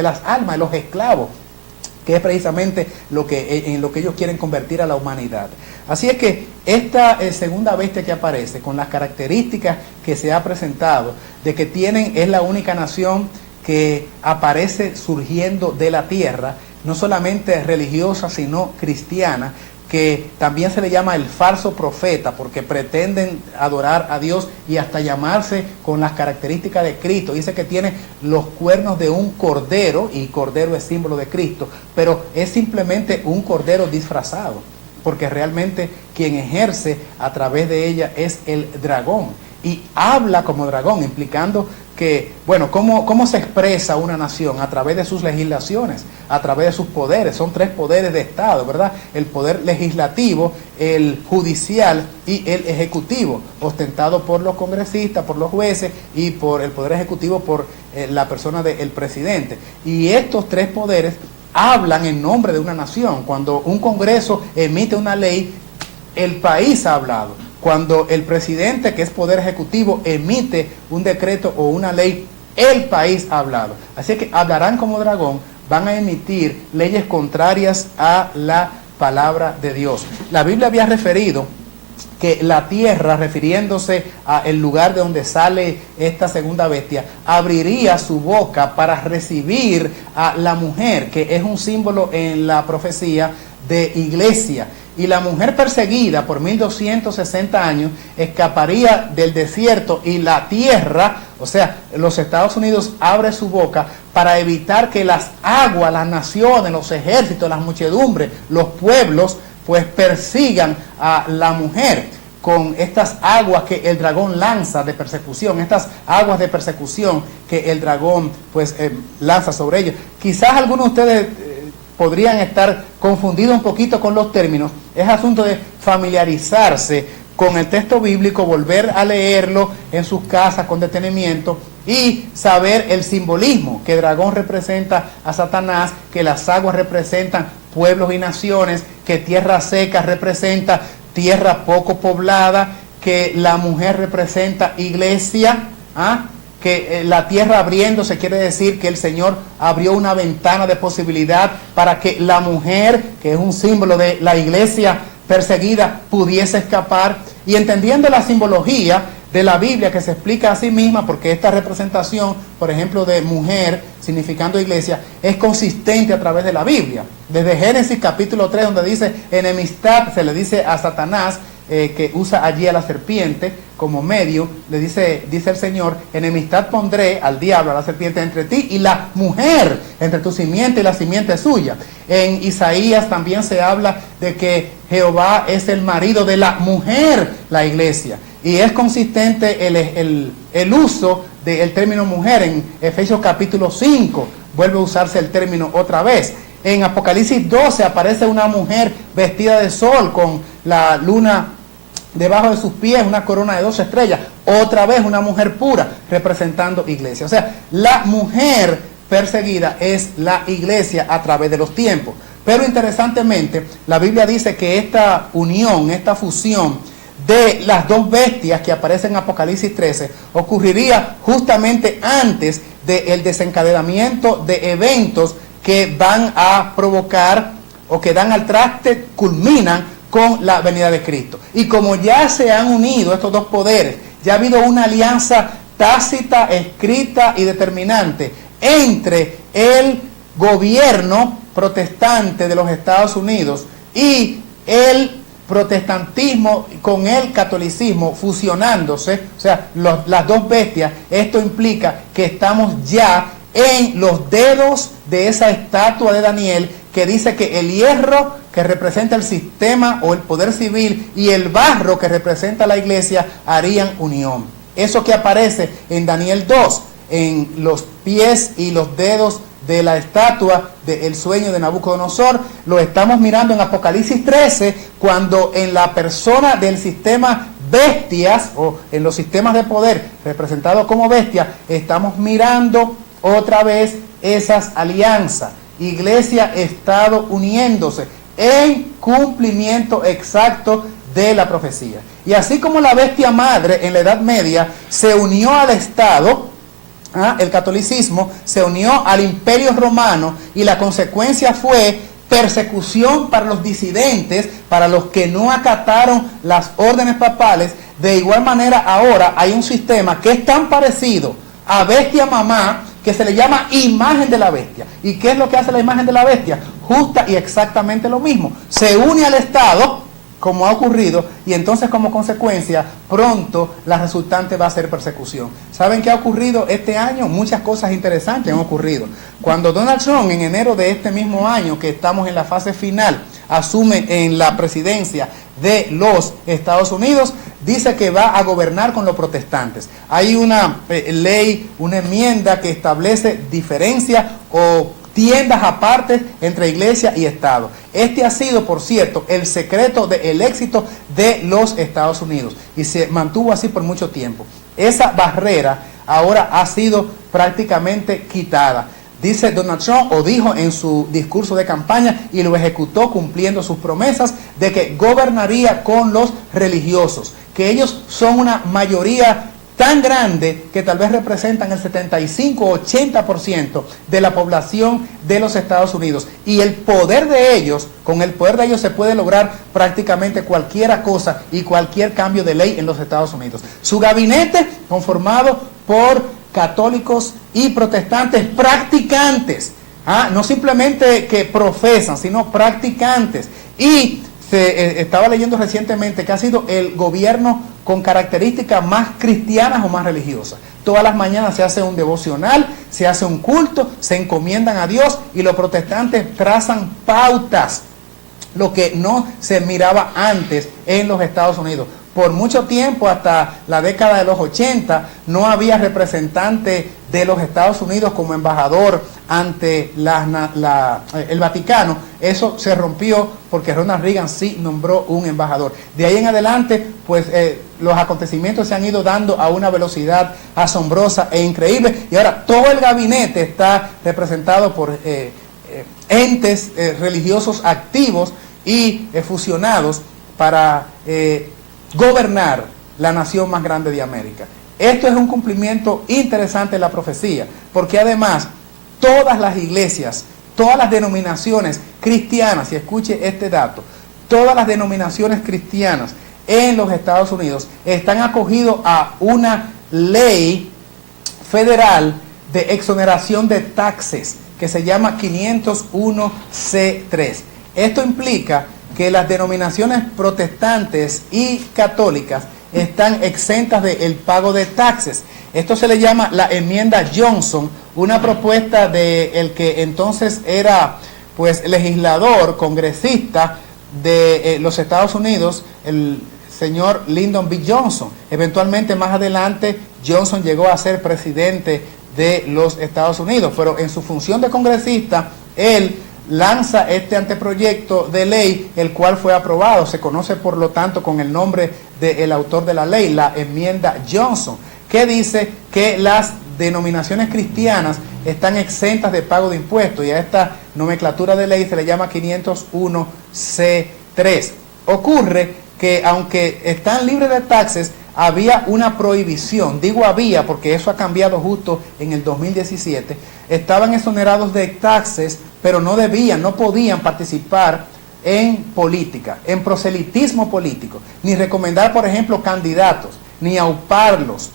las almas, de los esclavos, que es precisamente en lo que ellos quieren convertir a la humanidad. Así es que esta segunda bestia que aparece, con las características que se ha presentado, de que es la única nación que aparece surgiendo de la tierra, no solamente religiosa, sino cristiana, que también se le llama el falso profeta, porque pretenden adorar a Dios y hasta llamarse con las características de Cristo. Dice que tiene los cuernos de un cordero, y cordero es símbolo de Cristo, pero es simplemente un cordero disfrazado, porque realmente quien ejerce a través de ella es el dragón, y habla como dragón, implicando que, bueno, ¿cómo se expresa una nación? A través de sus legislaciones, a través de sus poderes. Son 3 poderes de Estado, ¿verdad? El poder legislativo, el judicial y el ejecutivo, ostentado por los congresistas, por los jueces, y por el poder ejecutivo por la persona del presidente. Y estos 3 poderes hablan en nombre de una nación. Cuando un congreso emite una ley, el país ha hablado. Cuando el presidente, que es poder ejecutivo, emite un decreto o una ley, el país ha hablado. Así que hablarán como dragón, van a emitir leyes contrarias a la palabra de Dios. La Biblia había referido que la tierra, refiriéndose al lugar de donde sale esta segunda bestia, abriría su boca para recibir a la mujer, que es un símbolo en la profecía de iglesia. Y la mujer perseguida por 1260 años escaparía del desierto, y la tierra, o sea, los Estados Unidos, abre su boca para evitar que las aguas, las naciones, los ejércitos, las muchedumbres, los pueblos, pues persigan a la mujer con estas aguas que el dragón lanza de persecución, estas aguas de persecución que el dragón pues lanza sobre ellos. Quizás algunos de ustedes podrían estar confundidos un poquito con los términos. Es asunto de familiarizarse con el texto bíblico, volver a leerlo en sus casas con detenimiento y saber el simbolismo, que el dragón representa a Satanás, que las aguas representan pueblos y naciones, que tierra seca representa tierra poco poblada, que la mujer representa iglesia, que la tierra abriéndose quiere decir que el Señor abrió una ventana de posibilidad para que la mujer, que es un símbolo de la iglesia perseguida, pudiese escapar. Y entendiendo la simbología de la Biblia, que se explica a sí misma, porque esta representación, por ejemplo, de mujer significando iglesia, es consistente a través de la Biblia. Desde Génesis capítulo 3, donde dice enemistad, se le dice a Satanás, que usa allí a la serpiente como medio, le dice el Señor, enemistad pondré al diablo, a la serpiente, entre ti y la mujer, entre tu simiente y la simiente suya. En Isaías también se habla de que Jehová es el marido de la mujer, la iglesia. Y es consistente el uso del término mujer. En Efesios capítulo 5 vuelve a usarse el término otra vez. En Apocalipsis 12 aparece una mujer vestida de sol con la luna debajo de sus pies, una corona de 2 estrellas. Otra vez una mujer pura, representando iglesia. O sea, la mujer perseguida es la iglesia a través de los tiempos. Pero interesantemente, la Biblia dice que esta unión, esta fusión de las 2 bestias que aparecen en Apocalipsis 13 ocurriría justamente antes del desencadenamiento de eventos que van a provocar o que dan al traste, culminan con la venida de Cristo. Y como ya se han unido estos 2 poderes, ya ha habido una alianza tácita, escrita y determinante entre el gobierno protestante de los Estados Unidos y el protestantismo con el catolicismo fusionándose, o sea, las dos bestias, esto implica que estamos ya en los dedos de esa estatua de Daniel que dice que el hierro que representa el sistema o el poder civil y el barro que representa la iglesia harían unión. Eso que aparece en Daniel 2, en los pies y los dedos de la estatua del sueño de Nabucodonosor, lo estamos mirando en Apocalipsis 13, cuando en la persona del sistema bestias o en los sistemas de poder representados como bestias, estamos mirando otra vez esas alianzas, iglesia, Estado uniéndose en cumplimiento exacto de la profecía. Y así como la bestia madre en la Edad Media se unió al Estado, el catolicismo se unió al Imperio Romano y la consecuencia fue persecución para los disidentes, para los que no acataron las órdenes papales. De igual manera ahora hay un sistema que es tan parecido a bestia mamá que se le llama imagen de la bestia. ¿Y qué es lo que hace la imagen de la bestia? Justa y exactamente lo mismo. Se une al Estado, como ha ocurrido, y entonces como consecuencia pronto la resultante va a ser persecución. ¿Saben qué ha ocurrido este año? Muchas cosas interesantes han ocurrido. Cuando Donald Trump en enero de este mismo año, que estamos en la fase final, asume en la presidencia de los Estados Unidos, dice que va a gobernar con los protestantes. Hay una ley, una enmienda que establece diferencia o tiendas aparte entre iglesia y Estado. Este ha sido, por cierto, el secreto del éxito de los Estados Unidos y se mantuvo así por mucho tiempo. Esa barrera ahora ha sido prácticamente quitada. Dice Donald Trump, o dijo en su discurso de campaña, y lo ejecutó cumpliendo sus promesas, de que gobernaría con los religiosos, que ellos son una mayoría tan grande que tal vez representan el 75-80% de la población de los Estados Unidos. Y el poder de ellos, con el poder de ellos se puede lograr prácticamente cualquier cosa y cualquier cambio de ley en los Estados Unidos. Su gabinete conformado por católicos y protestantes practicantes, no simplemente que profesan, sino practicantes. Y estaba leyendo recientemente que ha sido el gobierno con características más cristianas o más religiosas. Todas las mañanas se hace un devocional, se hace un culto, se encomiendan a Dios y los protestantes trazan pautas, lo que no se miraba antes en los Estados Unidos. Por mucho tiempo, hasta la década de los 80, no había representante de los Estados Unidos como embajador ante el Vaticano. Eso se rompió porque Ronald Reagan sí nombró un embajador. De ahí en adelante, pues los acontecimientos se han ido dando a una velocidad asombrosa e increíble. Y ahora todo el gabinete está representado por entes religiosos activos y fusionados para gobernar la nación más grande de América. Esto es un cumplimiento interesante de la profecía, porque además todas las iglesias, todas las denominaciones cristianas, y escuche este dato, todas las denominaciones cristianas en los Estados Unidos están acogidos a una ley federal de exoneración de taxes que se llama 501C3. Esto implica que las denominaciones protestantes y católicas están exentas del pago de taxes. Esto se le llama la enmienda Johnson, una propuesta de el que entonces era pues legislador, congresista de los Estados Unidos, el señor Lyndon B. Johnson. Eventualmente más adelante Johnson llegó a ser presidente de los Estados Unidos, pero en su función de congresista él lanza este anteproyecto de ley, el cual fue aprobado. Se conoce por lo tanto con el nombre del autor de la ley, la enmienda Johnson, que dice que las denominaciones cristianas están exentas de pago de impuestos, y a esta nomenclatura de ley se le llama 501C3. Ocurre que aunque están libres de taxes, había una prohibición, digo había porque eso ha cambiado justo en el 2017, estaban exonerados de taxes, pero no podían participar en política, en proselitismo político, ni recomendar, por ejemplo, candidatos, ni auparlos,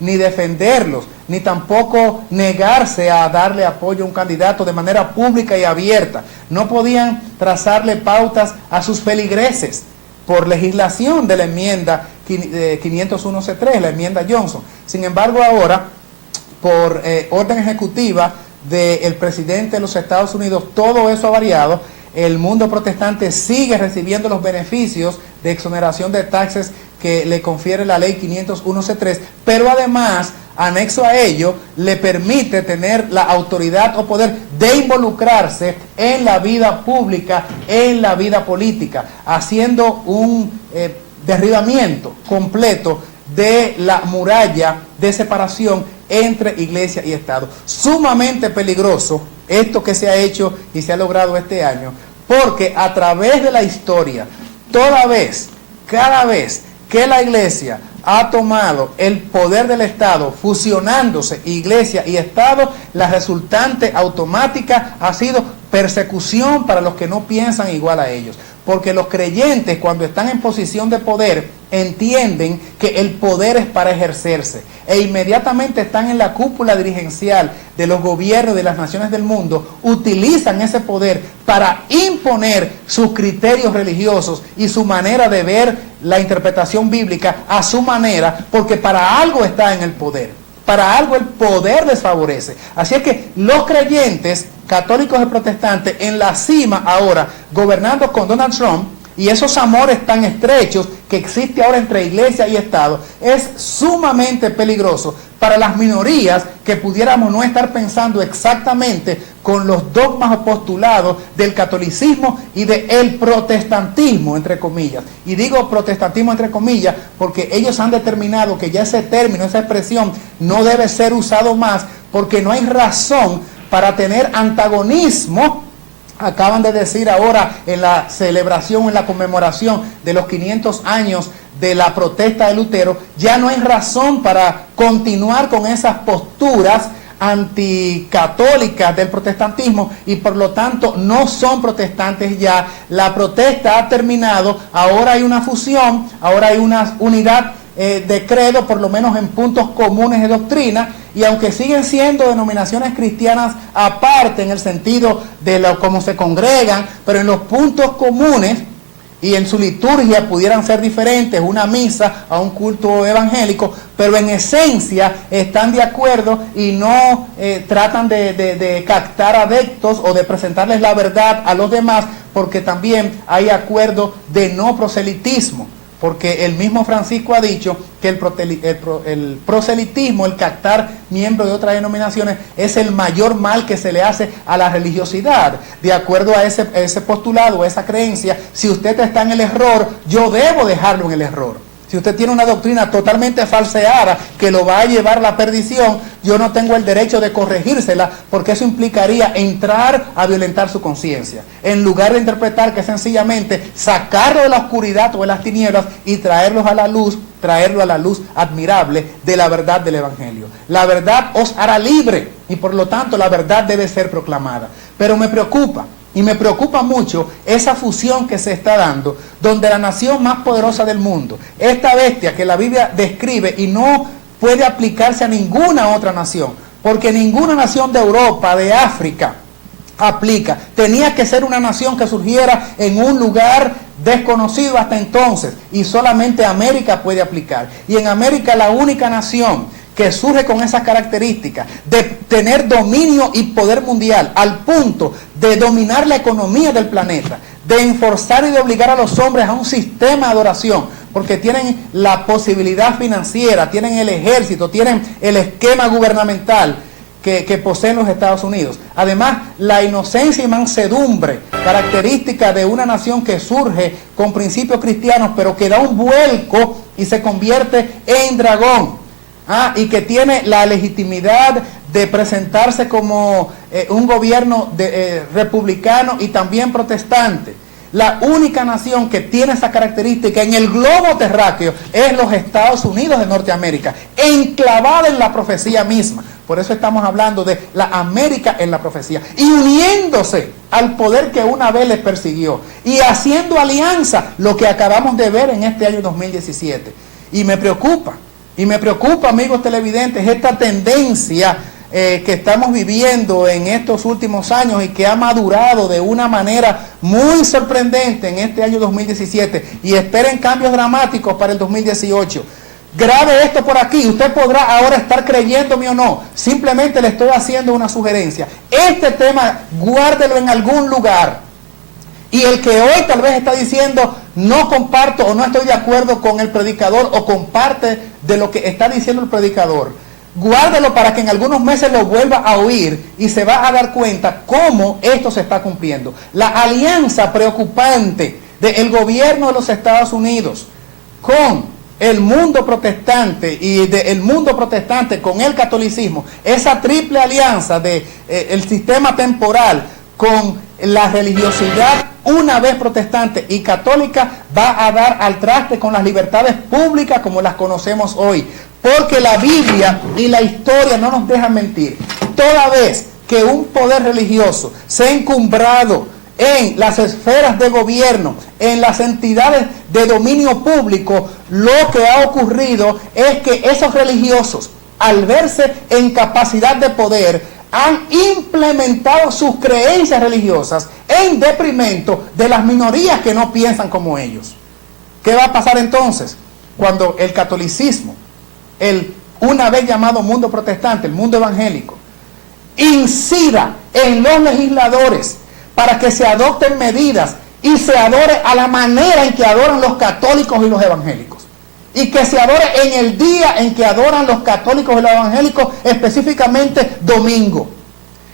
ni defenderlos, ni tampoco negarse a darle apoyo a un candidato de manera pública y abierta. No podían trazarle pautas a sus feligreses, por legislación de la enmienda 501C3, la enmienda Johnson. Sin embargo, ahora, por orden ejecutiva del presidente de los Estados Unidos, todo eso ha variado. El mundo protestante sigue recibiendo los beneficios de exoneración de taxes que le confiere la ley 501C3, pero además, anexo a ello, le permite tener la autoridad o poder de involucrarse en la vida pública, en la vida política, haciendo un derribamiento completo de la muralla de separación entre iglesia y Estado. Sumamente peligroso esto que se ha hecho y se ha logrado este año, porque a través de la historia, cada vez que la iglesia ha tomado el poder del Estado, fusionándose iglesia y Estado, la resultante automática ha sido persecución para los que no piensan igual a ellos. Porque los creyentes, cuando están en posición de poder, entienden que el poder es para ejercerse, e inmediatamente están en la cúpula dirigencial de los gobiernos de las naciones del mundo, utilizan ese poder para imponer sus criterios religiosos y su manera de ver la interpretación bíblica a su manera, porque para algo está en el poder. Para algo el poder les favorece. Así es que los creyentes católicos y protestantes en la cima ahora, gobernando con Donald Trump, y esos amores tan estrechos que existe ahora entre iglesia y Estado, es sumamente peligroso para las minorías que pudiéramos no estar pensando exactamente con los dogmas o postulados del catolicismo y del protestantismo, entre comillas. Y digo protestantismo entre comillas porque ellos han determinado que ya ese término, esa expresión, no debe ser usado más, porque no hay razón para tener antagonismo. Acaban de decir ahora en la celebración, en la conmemoración de los 500 años de la protesta de Lutero, ya no hay razón para continuar con esas posturas anticatólicas del protestantismo, y por lo tanto no son protestantes ya. La protesta ha terminado, ahora hay una fusión, ahora hay una unidad de credo, por lo menos en puntos comunes de doctrina, y aunque siguen siendo denominaciones cristianas aparte en el sentido de cómo se congregan, pero en los puntos comunes y en su liturgia pudieran ser diferentes, una misa a un culto evangélico, pero en esencia están de acuerdo y no tratan de captar adeptos o de presentarles la verdad a los demás, porque también hay acuerdo de no proselitismo. Porque el mismo Francisco ha dicho que el proselitismo, el captar miembros de otras denominaciones, es el mayor mal que se le hace a la religiosidad. De acuerdo a ese postulado, a esa creencia, si usted está en el error, yo debo dejarlo en el error. Si usted tiene una doctrina totalmente falseada que lo va a llevar a la perdición, yo no tengo el derecho de corregírsela, porque eso implicaría entrar a violentar su conciencia, en lugar de interpretar que sencillamente sacarlo de la oscuridad o de las tinieblas y traerlo a la luz admirable de la verdad del Evangelio. La verdad os hará libre, y por lo tanto la verdad debe ser proclamada. Pero me preocupa, y me preocupa mucho esa fusión que se está dando, donde la nación más poderosa del mundo, esta bestia que la Biblia describe y no puede aplicarse a ninguna otra nación, porque ninguna nación de Europa, de África, aplica. Tenía que ser una nación que surgiera en un lugar desconocido hasta entonces, y solamente América puede aplicar. Y en América la única nación que surge con esas características de tener dominio y poder mundial al punto de dominar la economía del planeta, de enforzar y de obligar a los hombres a un sistema de adoración, porque tienen la posibilidad financiera, tienen el ejército, tienen el esquema gubernamental que poseen los Estados Unidos. Además, la inocencia y mansedumbre, característica de una nación que surge con principios cristianos, pero que da un vuelco y se convierte en dragón. Y que tiene la legitimidad de presentarse como un gobierno republicano y también protestante. La única nación que tiene esa característica en el globo terráqueo es los Estados Unidos de Norteamérica, enclavada en la profecía misma. Por eso estamos hablando de la América en la profecía, y uniéndose al poder que una vez les persiguió, y haciendo alianza, lo que acabamos de ver en este año 2017. Y me preocupa, amigos televidentes, esta tendencia que estamos viviendo en estos últimos años y que ha madurado de una manera muy sorprendente en este año 2017 y esperen cambios dramáticos para el 2018. Grabe esto por aquí, usted podrá ahora estar creyéndome o no, simplemente le estoy haciendo una sugerencia. Este tema, guárdelo en algún lugar. Y el que hoy tal vez está diciendo, no comparto o no estoy de acuerdo con el predicador o con parte de lo que está diciendo el predicador, guárdelo para que en algunos meses lo vuelva a oír y se va a dar cuenta cómo esto se está cumpliendo. La alianza preocupante del gobierno de los Estados Unidos con el mundo protestante y del mundo protestante con el catolicismo, esa triple alianza de el sistema temporal con la religiosidad una vez protestante y católica, va a dar al traste con las libertades públicas como las conocemos hoy, porque la Biblia y la historia no nos dejan mentir. Toda vez que un poder religioso se ha encumbrado en las esferas de gobierno, en las entidades de dominio público, lo que ha ocurrido es que esos religiosos, al verse en capacidad de poder, han implementado sus creencias religiosas en detrimento de las minorías que no piensan como ellos. ¿Qué va a pasar entonces? Cuando el catolicismo, el una vez llamado mundo protestante, el mundo evangélico, incida en los legisladores para que se adopten medidas y se adore a la manera en que adoran los católicos y los evangélicos. Y que se adore en el día en que adoran los católicos y los evangélicos, específicamente domingo.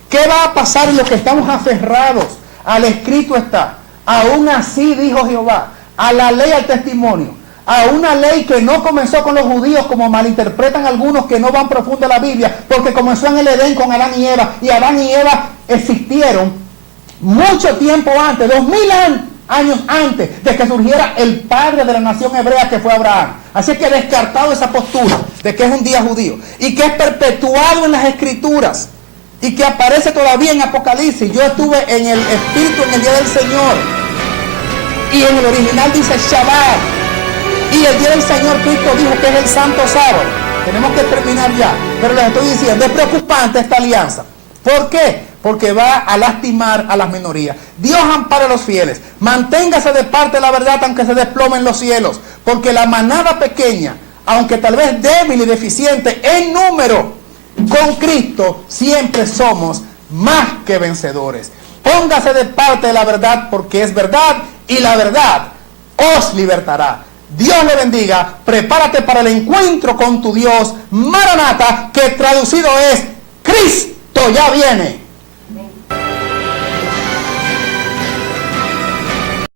¿Qué va a pasar en lo que estamos aferrados? Al escrito está, aún así dijo Jehová, a la ley, al testimonio, a una ley que no comenzó con los judíos como malinterpretan algunos que no van profundo a la Biblia, porque comenzó en el Edén con Adán y Eva, y Adán y Eva existieron mucho tiempo antes, 2000 años antes de que surgiera el padre de la nación hebrea, que fue Abraham. Así que he descartado esa postura de que es un día judío y que es perpetuado en las escrituras y que aparece todavía en Apocalipsis. Yo estuve en el Espíritu en el día del Señor y en el original dice Shabbat, y el día del Señor Cristo dijo que es el santo sábado. Tenemos que terminar ya, pero les estoy diciendo, es preocupante esta alianza. ¿Por qué? Porque va a lastimar a las minorías. Dios ampara a los fieles. Manténgase de parte de la verdad aunque se desplomen los cielos. Porque la manada pequeña, aunque tal vez débil y deficiente en número, con Cristo siempre somos más que vencedores. Póngase de parte de la verdad porque es verdad y la verdad os libertará. Dios le bendiga. Prepárate para el encuentro con tu Dios. Maranata, que traducido es Cristo ya viene.